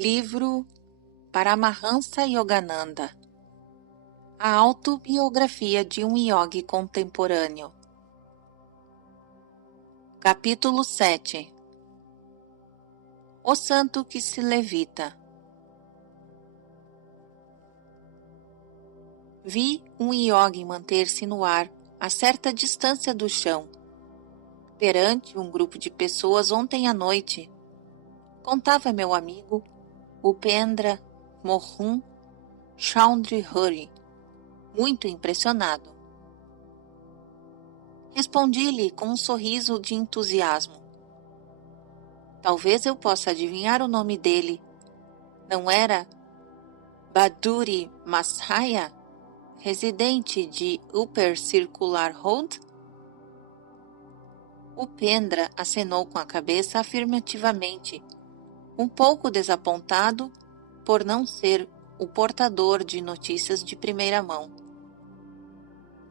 Livro Paramahansa Yogananda. A autobiografia de um yogi contemporâneo. Capítulo 7. O santo que se levita. Vi um yogi manter-se no ar a certa distância do chão, perante um grupo de pessoas ontem à noite. Contava meu amigo Upendra Mohan Chaudhuri, muito impressionado. Respondi-lhe com um sorriso de entusiasmo. Talvez eu possa adivinhar o nome dele. Não era Baduri Masaya, residente de Upper Circular Road? Upendra acenou com a cabeça afirmativamente, um pouco desapontado por não ser o portador de notícias de primeira mão.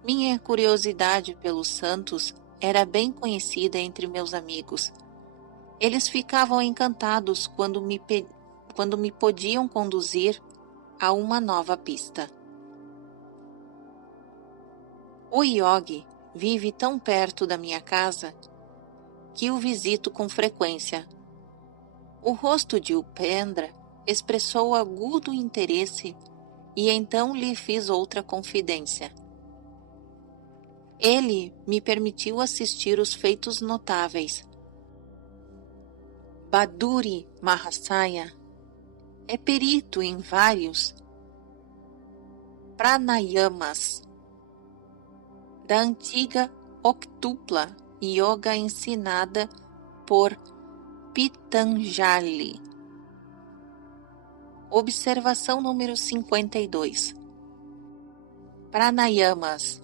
Minha curiosidade pelos santos era bem conhecida entre meus amigos. Eles ficavam encantados quando me podiam conduzir a uma nova pista. O yogi vive tão perto da minha casa que o visito com frequência. O rosto de Upendra expressou agudo interesse e então lhe fiz outra confidência. Ele me permitiu assistir os feitos notáveis. Baduri Mahasaya é perito em vários pranayamas da antiga Octupla Yoga ensinada por Patanjali. Observação número 52. Pranayamas.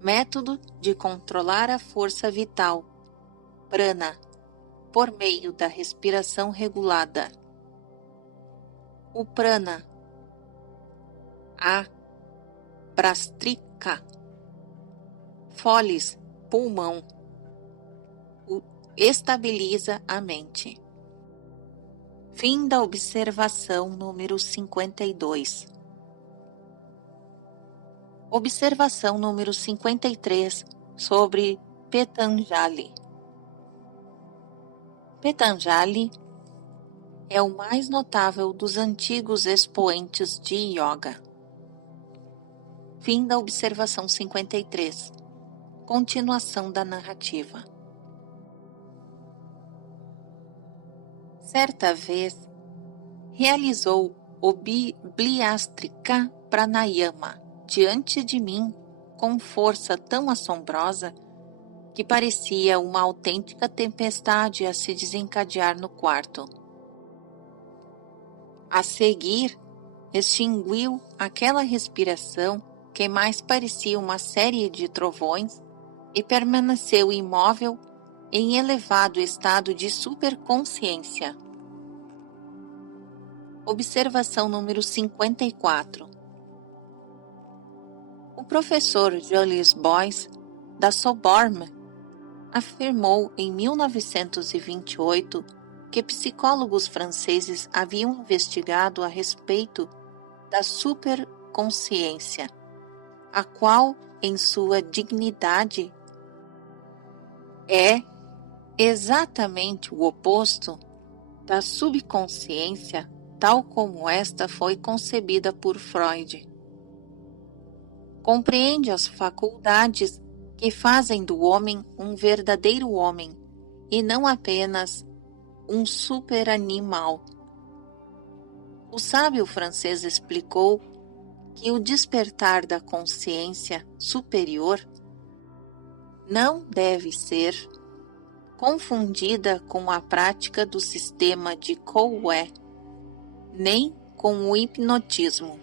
Método de controlar a força vital, prana, por meio da respiração regulada. O prana, a prastrika, foles, pulmão, estabiliza a mente. Fim da observação número 52. Observação número 53 sobre Patanjali. Patanjali é o mais notável dos antigos expoentes de yoga. Fim da observação 53. Continuação da narrativa. Certa vez, realizou o Bliastrika Pranayama diante de mim com força tão assombrosa que parecia uma autêntica tempestade a se desencadear no quarto. A seguir, extinguiu aquela respiração que mais parecia uma série de trovões e permaneceu imóvel em elevado estado de superconsciência. Observação número 54. O professor Julius Boyce, da Sorbonne, afirmou em 1928 que psicólogos franceses haviam investigado a respeito da superconsciência, a qual, em sua dignidade, é exatamente o oposto da subconsciência, tal como esta foi concebida por Freud. Compreende as faculdades que fazem do homem um verdadeiro homem e não apenas um superanimal. O sábio francês explicou que o despertar da consciência superior não deve ser confundida com a prática do sistema de Coué, nem com o hipnotismo.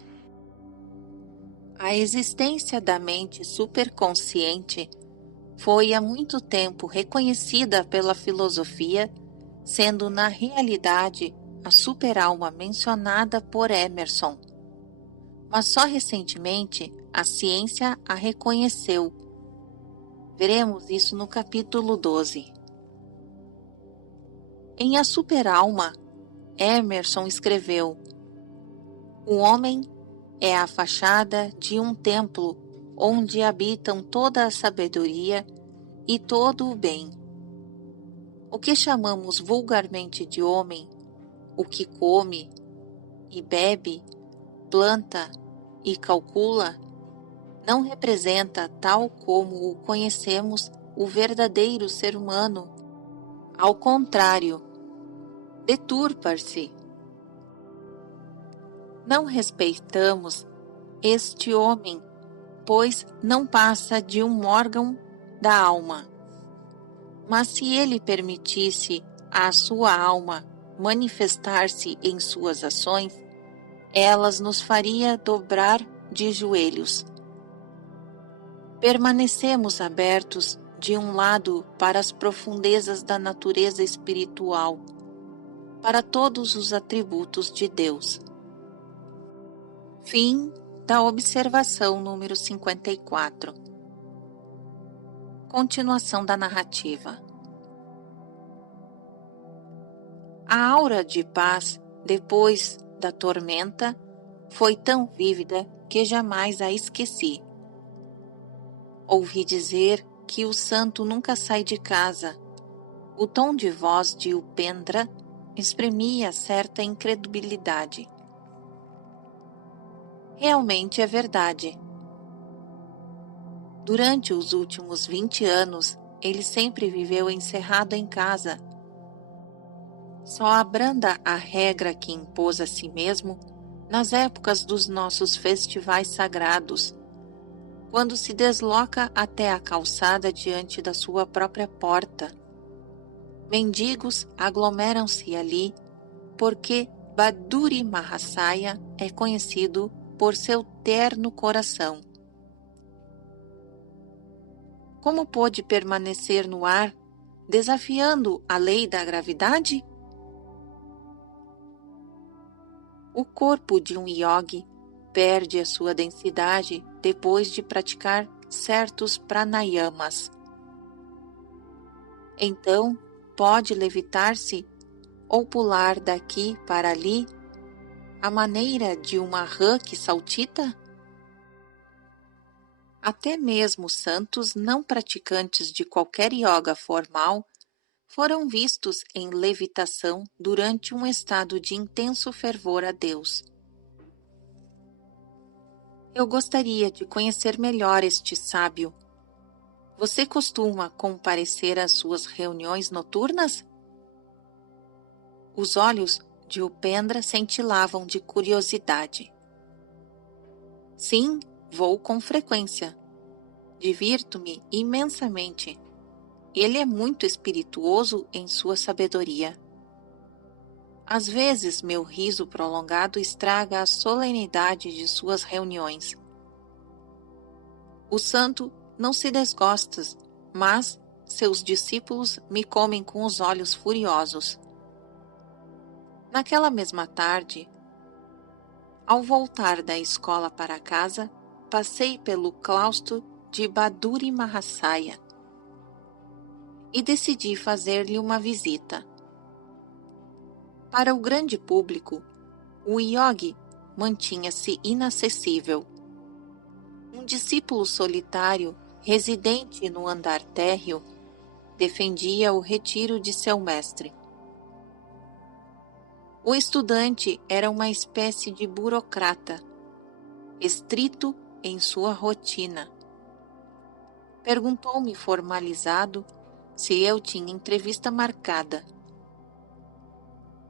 A existência da mente superconsciente foi há muito tempo reconhecida pela filosofia, sendo na realidade a superalma mencionada por Emerson. Mas só recentemente a ciência a reconheceu. Veremos isso no capítulo 12. Em A Superalma, Emerson escreveu: "O homem é a fachada de um templo onde habitam toda a sabedoria e todo o bem. O que chamamos vulgarmente de homem, o que come e bebe, planta e calcula, não representa, tal como o conhecemos, o verdadeiro ser humano. Ao contrário, deturpa-se. Não respeitamos este homem, pois não passa de um órgão da alma. Mas se ele permitisse à sua alma manifestar-se em suas ações, elas nos faria dobrar de joelhos. Permanecemos abertos de um lado para as profundezas da natureza espiritual, para todos os atributos de Deus." Fim da observação número 54. Continuação da narrativa. A aura de paz, depois da tormenta, foi tão vívida que jamais a esqueci. Ouvi dizer que o santo nunca sai de casa. O tom de voz de Upendra exprimia certa incredulidade. Realmente é verdade. Durante os últimos 20 anos, ele sempre viveu encerrado em casa. Só abranda a regra que impôs a si mesmo nas épocas dos nossos festivais sagrados, quando se desloca até a calçada diante da sua própria porta. Mendigos aglomeram-se ali, porque Baduri Mahasaya é conhecido por seu terno coração. Como pôde permanecer no ar, desafiando a lei da gravidade? O corpo de um yogi perde a sua densidade depois de praticar certos pranayamas. Então, pode levitar-se ou pular daqui para ali, à maneira de uma rã que saltita? Até mesmo santos não praticantes de qualquer yoga formal foram vistos em levitação durante um estado de intenso fervor a Deus. Eu gostaria de conhecer melhor este sábio. Você costuma comparecer às suas reuniões noturnas? Os olhos de Upendra cintilavam de curiosidade. Sim, vou com frequência. Divirto-me imensamente. Ele é muito espirituoso em sua sabedoria. Às vezes, meu riso prolongado estraga a solenidade de suas reuniões. O santo não se desgosta, mas seus discípulos me comem com os olhos furiosos. Naquela mesma tarde, ao voltar da escola para casa, passei pelo claustro de Baduri Mahasaya e decidi fazer-lhe uma visita. Para o grande público, o yogi mantinha-se inacessível. Um discípulo solitário, residente no andar térreo, defendia o retiro de seu mestre. O estudante era uma espécie de burocrata, estrito em sua rotina. Perguntou-me formalizado se eu tinha entrevista marcada.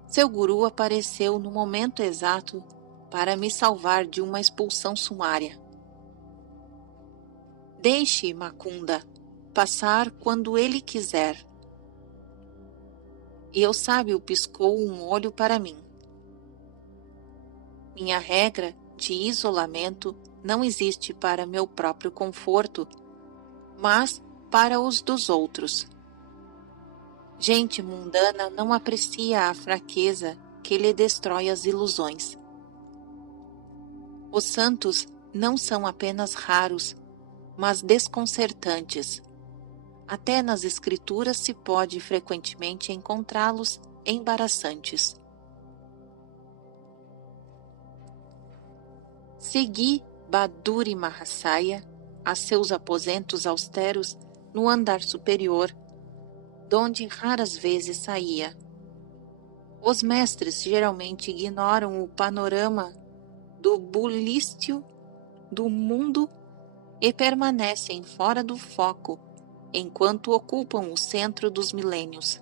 Seu guru apareceu no momento exato para me salvar de uma expulsão sumária. Deixe Makunda passar quando ele quiser. E o sábio piscou um olho para mim. Minha regra de isolamento não existe para meu próprio conforto, mas para os dos outros. Gente mundana não aprecia a fraqueza que lhe destrói as ilusões. Os santos não são apenas raros, mas desconcertantes. Até nas escrituras se pode frequentemente encontrá-los embaraçantes. Segui Baduri Mahasaya a seus aposentos austeros no andar superior, donde raras vezes saía. Os mestres geralmente ignoram o panorama do bulício do mundo e permanecem fora do foco enquanto ocupam o centro dos milênios.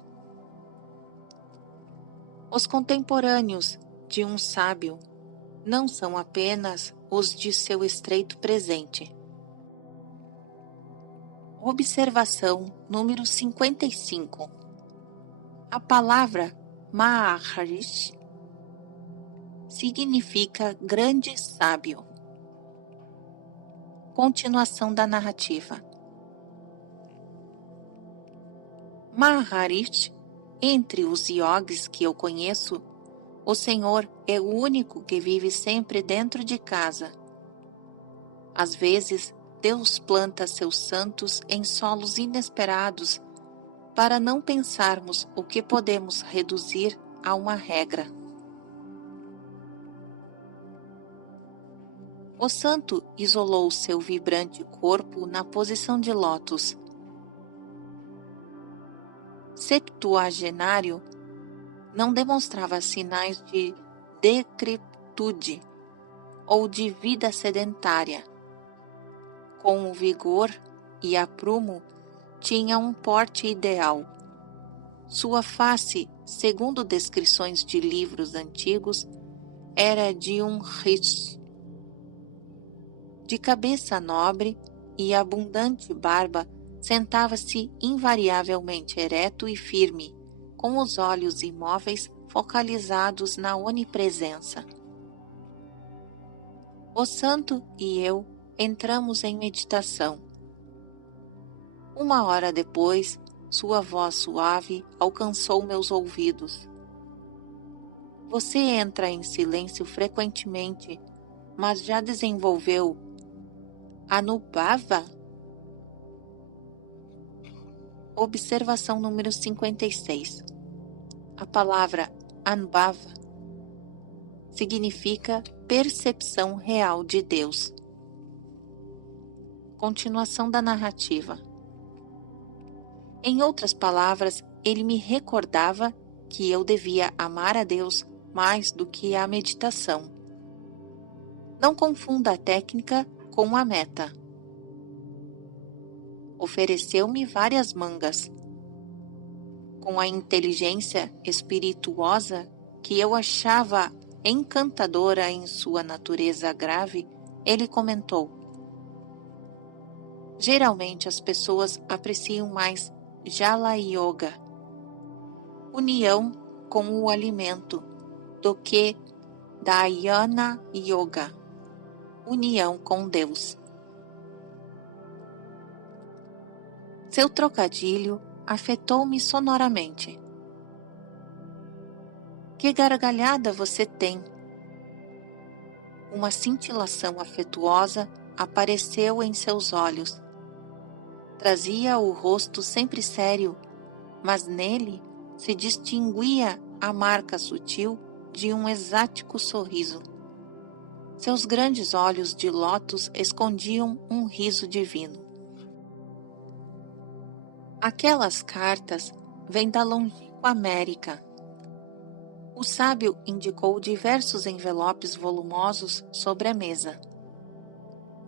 Os contemporâneos de um sábio não são apenas os de seu estreito presente. Observação número 55. A palavra Maharishi significa grande sábio. Continuação da narrativa. Maharishi, entre os yogis que eu conheço, o Senhor é o único que vive sempre dentro de casa. Às vezes, Deus planta seus santos em solos inesperados para não pensarmos o que podemos reduzir a uma regra. O santo isolou seu vibrante corpo na posição de lótus. Septuagenário, não demonstrava sinais de decrepitude ou de vida sedentária. Com o vigor e aprumo, tinha um porte ideal. Sua face, segundo descrições de livros antigos, era de um rishi. De cabeça nobre e abundante barba, sentava-se invariavelmente ereto e firme, com os olhos imóveis focalizados na onipresença. O santo e eu entramos em meditação. 1 hora depois, sua voz suave alcançou meus ouvidos. Você entra em silêncio frequentemente, mas já desenvolveu Anubhava? Observação número 56. A palavra Anubhava significa percepção real de Deus. Continuação da narrativa. Em outras palavras, ele me recordava que eu devia amar a Deus mais do que a meditação. Não confunda a técnica com a meta. Ofereceu-me várias mangas. Com a inteligência espirituosa que eu achava encantadora em sua natureza grave, ele comentou: geralmente as pessoas apreciam mais Jala Yoga, união com o alimento, do que Dhyana Yoga, união com Deus. Seu trocadilho afetou-me sonoramente. Que gargalhada você tem! Uma cintilação afetuosa apareceu em seus olhos. Trazia o rosto sempre sério, mas nele se distinguia a marca sutil de um exático sorriso. Seus grandes olhos de lótus escondiam um riso divino. Aquelas cartas vêm da longínqua América. O sábio indicou diversos envelopes volumosos sobre a mesa.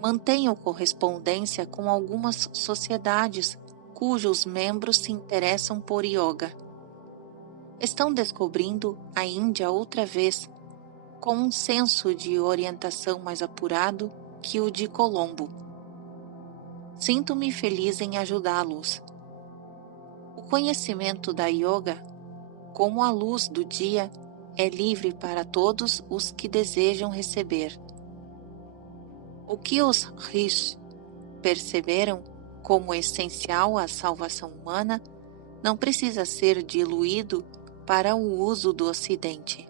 Mantenho correspondência com algumas sociedades cujos membros se interessam por yoga. Estão descobrindo a Índia outra vez, com um senso de orientação mais apurado que o de Colombo. Sinto-me feliz em ajudá-los. O conhecimento da yoga, como a luz do dia, é livre para todos os que desejam receber. O que os rishis perceberam como essencial à salvação humana não precisa ser diluído para o uso do Ocidente.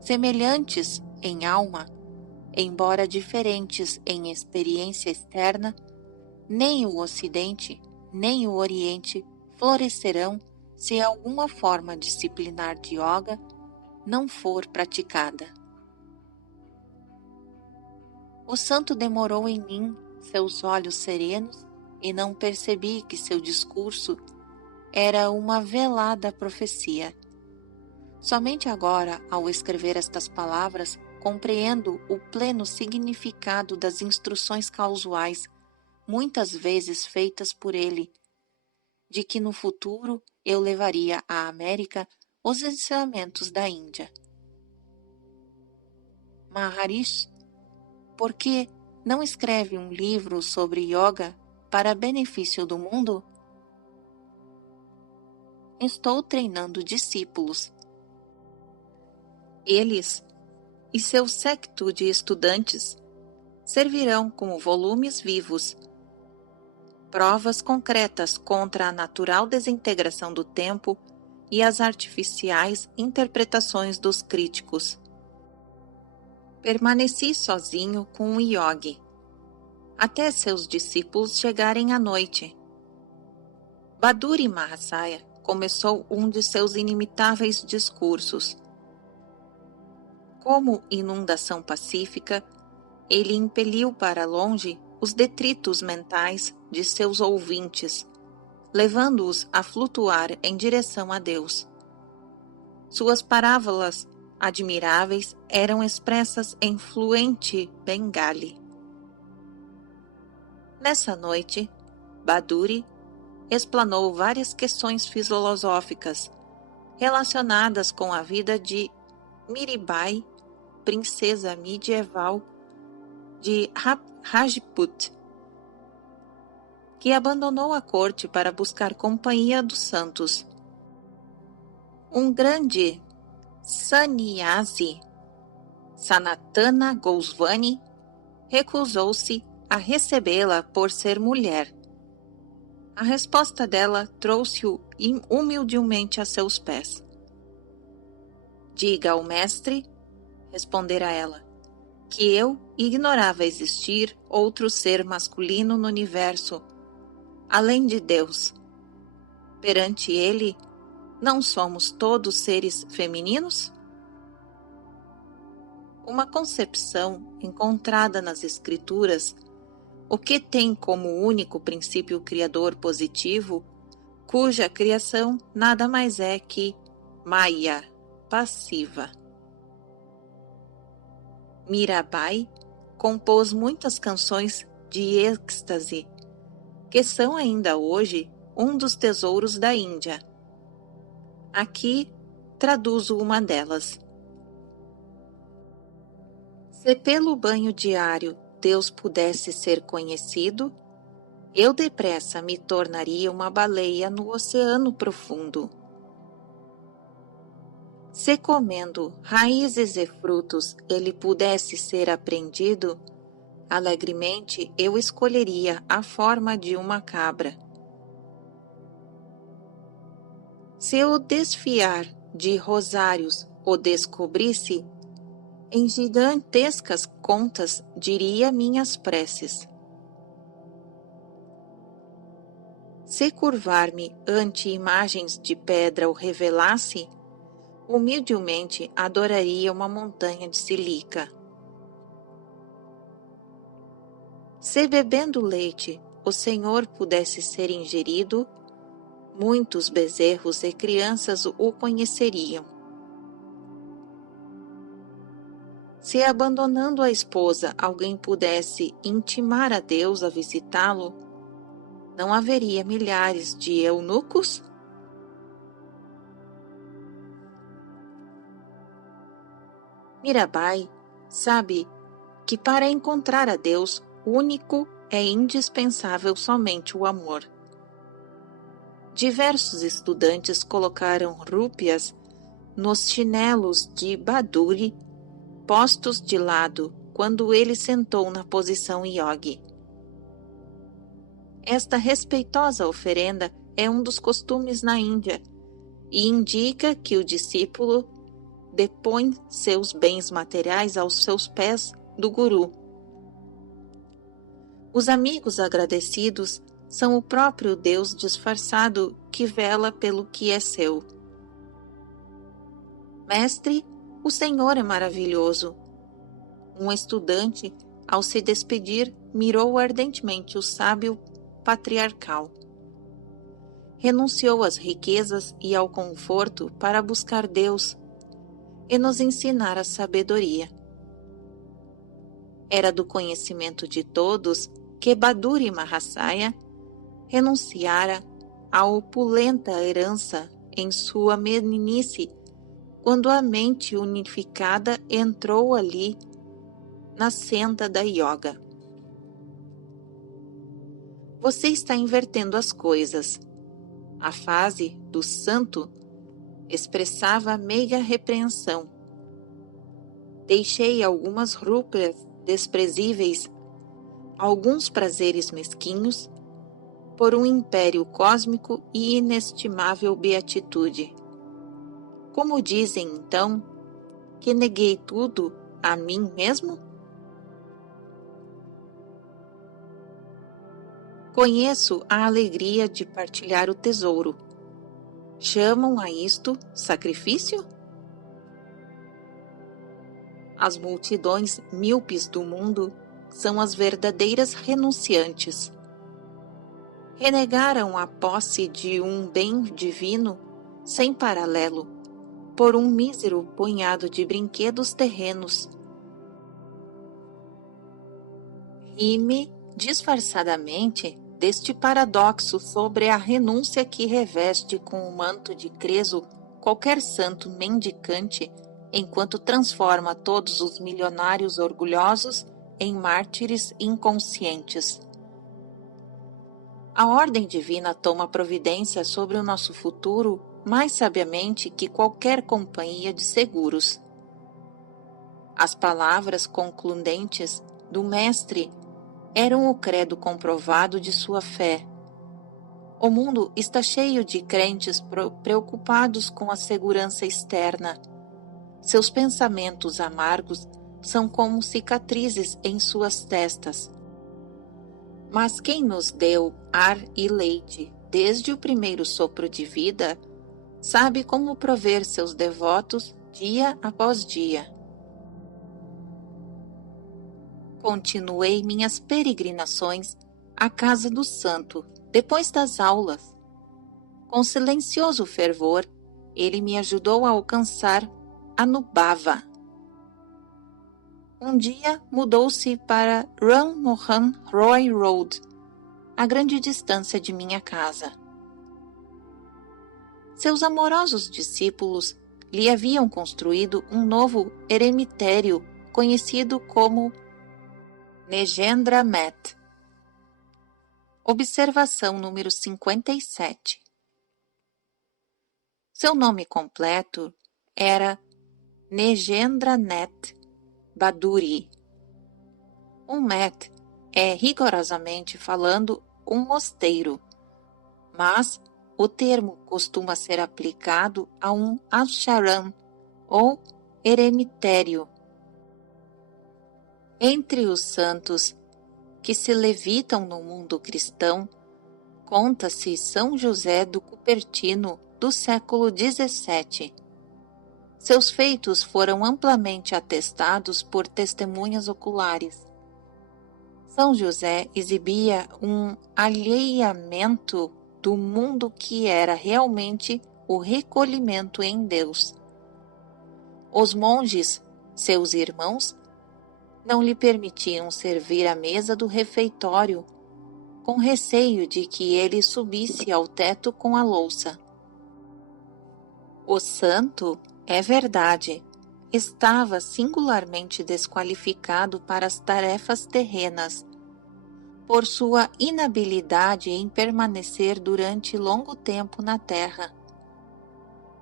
Semelhantes em alma, embora diferentes em experiência externa, nem o Ocidente nem o Oriente florescerão se alguma forma disciplinar de yoga não for praticada. O santo demorou em mim seus olhos serenos e não percebi que seu discurso era uma velada profecia. Somente agora, ao escrever estas palavras, compreendo o pleno significado das instruções causais, muitas vezes feitas por ele, de que no futuro eu levaria à América os ensinamentos da Índia. Maharishi, por que não escreve um livro sobre yoga para benefício do mundo? Estou treinando discípulos. Eles e seu séquito de estudantes servirão como volumes vivos, provas concretas contra a natural desintegração do tempo e as artificiais interpretações dos críticos. Permaneci sozinho com o yogi, até seus discípulos chegarem à noite. Baduri Mahasaya começou um de seus inimitáveis discursos. Como inundação pacífica, ele impeliu para longe os detritos mentais de seus ouvintes, levando-os a flutuar em direção a Deus. Suas parábolas admiráveis eram expressas em fluente bengali. Nessa noite, Baduri explanou várias questões filosóficas relacionadas com a vida de Mirabai, princesa medieval de Rajput, que abandonou a corte para buscar companhia dos santos. Um grande sannyasi, Sanatana Goswami, recusou-se a recebê-la por ser mulher. A resposta dela trouxe-o humildemente a seus pés. Diga ao mestre, respondera ela, que eu ignorava existir outro ser masculino no universo, além de Deus. Perante ele, não somos todos seres femininos? Uma concepção encontrada nas Escrituras, o que tem como único princípio criador positivo, cuja criação nada mais é que Maya, passiva. Mirabai compôs muitas canções de êxtase, que são ainda hoje um dos tesouros da Índia. Aqui traduzo uma delas. Se pelo banho diário Deus pudesse ser conhecido, eu depressa me tornaria uma baleia no oceano profundo. Se comendo raízes e frutos ele pudesse ser apreendido, alegremente eu escolheria a forma de uma cabra. Se o desfiar de rosários o descobrisse, em gigantescas contas diria minhas preces. Se curvar-me ante imagens de pedra o revelasse, humildemente adoraria uma montanha de sílica. Se bebendo leite o Senhor pudesse ser ingerido, muitos bezerros e crianças o conheceriam. Se abandonando a esposa alguém pudesse intimar a Deus a visitá-lo, não haveria milhares de eunucos? Mirabai sabe que para encontrar a Deus único é indispensável somente o amor. Diversos estudantes colocaram rúpias nos chinelos de Baduri, postos de lado quando ele sentou na posição yogi. Esta respeitosa oferenda é um dos costumes na Índia e indica que o discípulo depõe seus bens materiais aos seus pés do guru. Os amigos agradecidos são o próprio Deus disfarçado que vela pelo que é seu. Mestre, o Senhor é maravilhoso. Um estudante ao se despedir, mirou ardentemente o sábio patriarcal. Renunciou às riquezas e ao conforto para buscar Deus e nos ensinar a sabedoria. Era do conhecimento de todos que Baduri Mahasaya renunciara à opulenta herança em sua meninice, quando a mente unificada entrou ali na senda da yoga. Você está invertendo as coisas. A fase do santo expressava meiga repreensão. Deixei algumas rúpias desprezíveis, alguns prazeres mesquinhos, por um império cósmico e inestimável beatitude. Como dizem, então, que neguei tudo a mim mesmo? Conheço a alegria de partilhar o tesouro. Chamam a isto sacrifício? As multidões míopes do mundo são as verdadeiras renunciantes. Renegaram a posse de um bem divino sem paralelo, por um mísero punhado de brinquedos terrenos. Rime disfarçadamente deste paradoxo sobre a renúncia que reveste com o manto de creso qualquer santo mendicante, enquanto transforma todos os milionários orgulhosos em mártires inconscientes. A ordem divina toma providência sobre o nosso futuro mais sabiamente que qualquer companhia de seguros. As palavras concludentes do Mestre eram o credo comprovado de sua fé. O mundo está cheio de crentes preocupados com a segurança externa. Seus pensamentos amargos são como cicatrizes em suas testas. Mas quem nos deu ar e leite desde o primeiro sopro de vida, sabe como prover seus devotos dia após dia. Continuei minhas peregrinações à casa do santo, depois das aulas. Com silencioso fervor, ele me ajudou a alcançar Anubhava. Um dia mudou-se para Ram Mohan Roy Road, a grande distância de minha casa. Seus amorosos discípulos lhe haviam construído um novo eremitério conhecido como Negendra Met. Observação número 57. Seu nome completo era Negendranath Baduri. Um met é, rigorosamente falando, um mosteiro, mas o termo costuma ser aplicado a um ashram ou eremitério. Entre os santos que se levitam no mundo cristão, conta-se São José do Cupertino do século XVII. Seus feitos foram amplamente atestados por testemunhas oculares. São José exibia um alheamento do mundo que era realmente o recolhimento em Deus. Os monges, seus irmãos, não lhe permitiam servir à mesa do refeitório, com receio de que ele subisse ao teto com a louça. O santo, é verdade, estava singularmente desqualificado para as tarefas terrenas, por sua inabilidade em permanecer durante longo tempo na terra.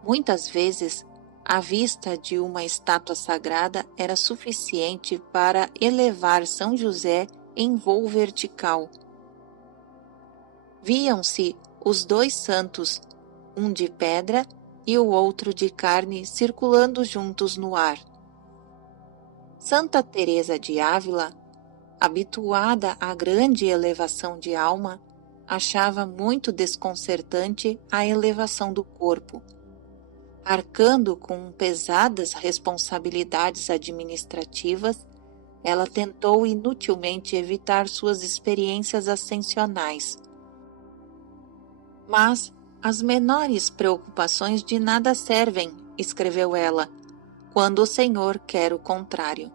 Muitas vezes, a vista de uma estátua sagrada era suficiente para elevar São José em voo vertical. Viam-se os dois santos, um de pedra e o outro de carne, circulando juntos no ar. Santa Teresa de Ávila, habituada à grande elevação de alma, achava muito desconcertante a elevação do corpo. Arcando com pesadas responsabilidades administrativas, ela tentou inutilmente evitar suas experiências ascensionais. Mas as menores preocupações de nada servem, escreveu ela, quando o Senhor quer o contrário.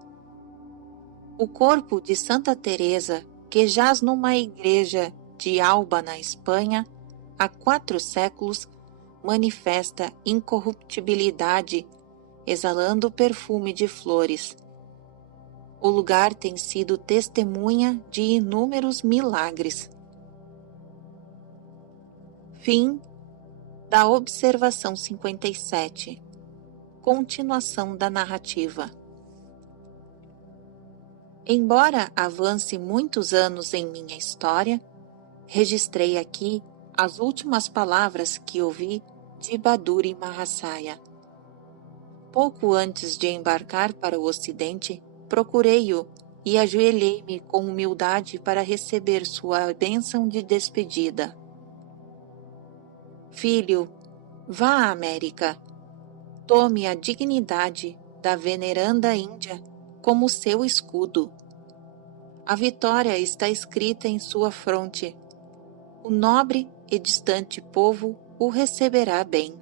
O corpo de Santa Teresa, que jaz numa igreja de Alba, na Espanha, há 4 séculos, manifesta incorruptibilidade, exalando perfume de flores. O lugar tem sido testemunha de inúmeros milagres. Fim da observação 57. Continuação da narrativa. Embora avance muitos anos em minha história, registrei aqui as últimas palavras que ouvi de Baduri Mahasaya. Pouco antes de embarcar para o Ocidente, procurei-o e ajoelhei-me com humildade para receber sua bênção de despedida. Filho, vá à América. Tome a dignidade da veneranda Índia como seu escudo. A vitória está escrita em sua fronte. O nobre e distante povo o receberá bem.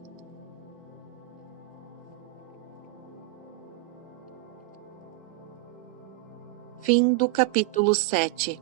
Fim do capítulo 7.